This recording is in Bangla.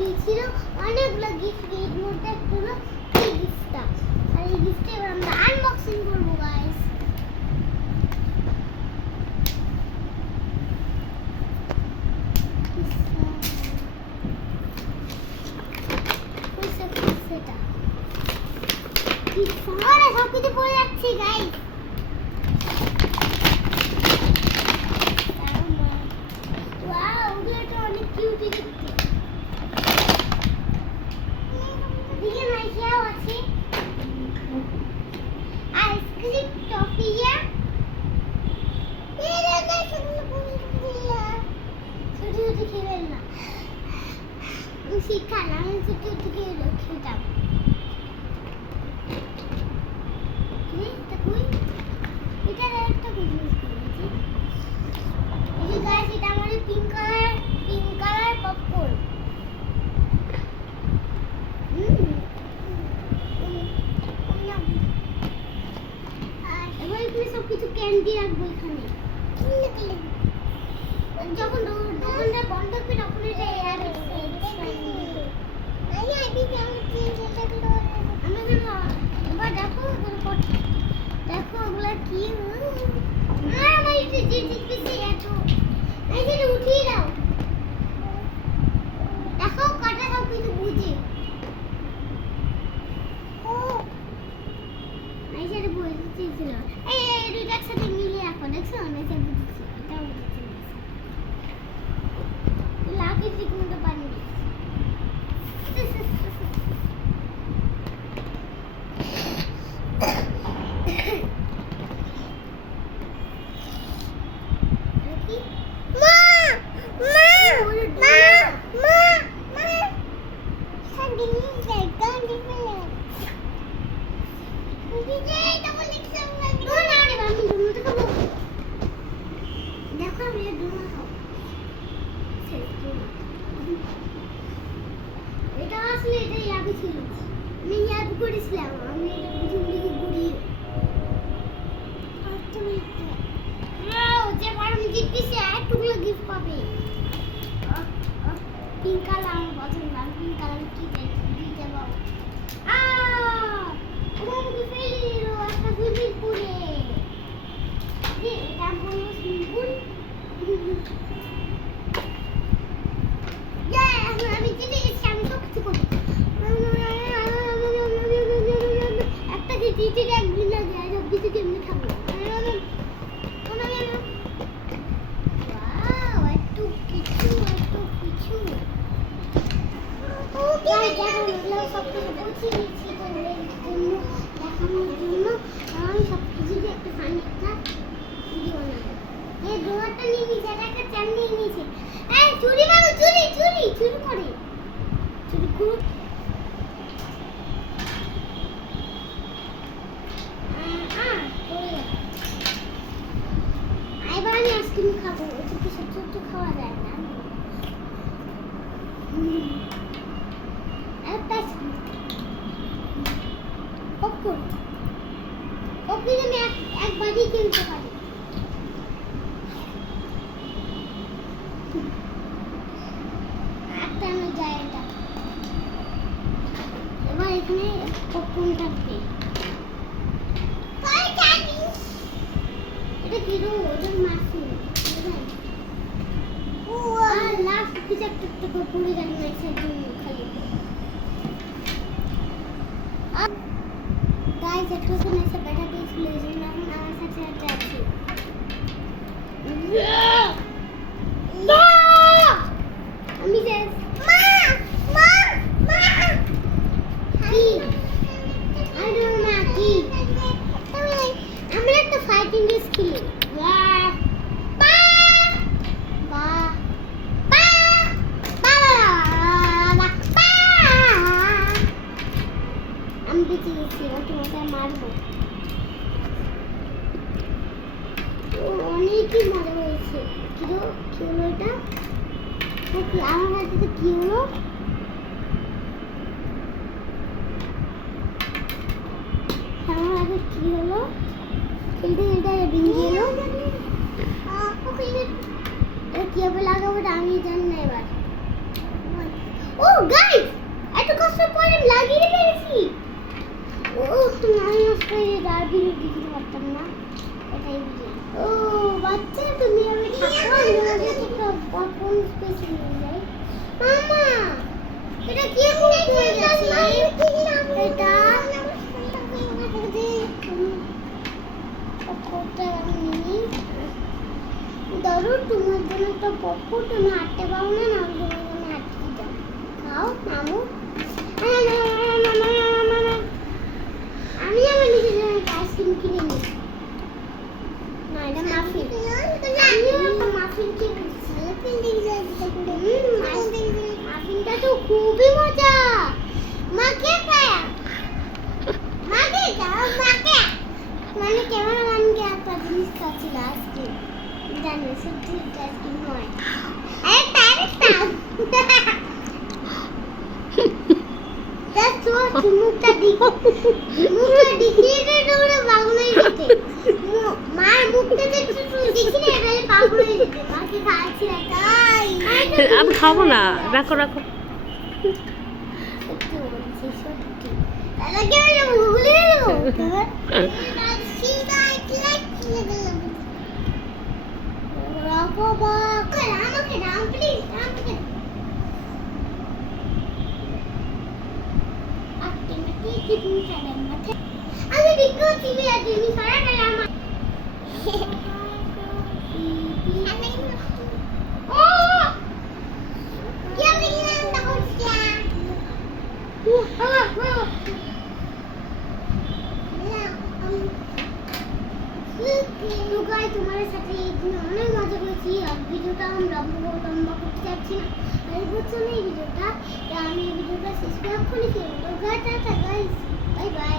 দিয়েছিল অনেকগুলো গিফট এর মধ্যে হলো এই গিফটটা আর এই এবার আমরা আনবক্সিং করব গাইস সেটা কি সব কিছু পড়ে যাচ্ছে গাইস সব কিছু গুছিয়ে নিয়েছি তোমাদের জন্য দেখানোর জন্য আমি সব কিছু দিয়ে একটা ফানি একটা ভিডিও বানাবো এই ডোয়ারটা নিয়ে নিয়েছে এটা একটা চ্যান নিয়ে নিয়েছে এই চুরি মারো চুরি চুরি চুরি করে চুরি করো আহ, আহ, পড়ে গেল। এবার আমি আইসক্রিম খাব ওটা কি সব ছোট্ট খাওয়া যায় না হুম। একটা আইসক্রিম পপকর্ন পপকর্ন আমি এক একবারই কিনতে পারি একটা আমি যাই এটা এবার এখানে পপকর্ন থাকবে এটা কি রো ওটা মাশরুম আর লাস্ট কিছু একটা একটা করে পড়ে গেল না এসে জন্য খালি গাইস একটু শুনে এসে বেটা দিয়েছিল এই জন্য Yeah! অনেকই মজা হয়েছে। কি হলো কি হলো এটা ও কি আমার হাতে কি হলো? আমার হাতে কি হলো খেলতে খেলতে ভেঙে এলো কীভাবে লাগাবো আমি জানি না এবার। ও গাইস এত কষ্ট পরে লাগিয়ে ফেলেছি। ও আমি নষ্ট হয়ে আর ভিডিও পারতাম না। বাচ্চা তুমি মামা এটা কি এটা ধরো তোমার জন্য একটা পপকর্ন তুমি হাঁটতে পারো না না তোমার জন্য হাঁটতে যাও। খাও মামু। আমি আমার নিজের জন্য আইসক্রিম কিনে নিই। খুবই মজা মাকে খায়া মাকে দাও মাকে মানে ক্যামেরাম্যানকে একটা জিনিস খাচ্ছিল আইসক্রিম জানি সত্যি আইসক্রিম হয় আরেকটা That's what মুখটা দিক মুখটা দেখিয়ে দৌড়ে পাগল হয়ে আমি খাব না। রাখো রাখো। সত্যি বলছি সত্যি দাদা কে বলে ভুলে গেল আমাকে নাম প্লিজ আমাকে আমি দেখতে টিভি আর তুমি সারা গেলে আমার ও কি আমি নাম তখন ও বাবা বাবা গাই তোমার সাথে এই দিন অনেক মজা করেছি। আর ভিডিওটা আমরা লম্বা করতে চাচ্ছি না। আর বুঝছ না এই ভিডিওটা? আমি এই ভিডিওটা শেষ করে guy tata guys bye bye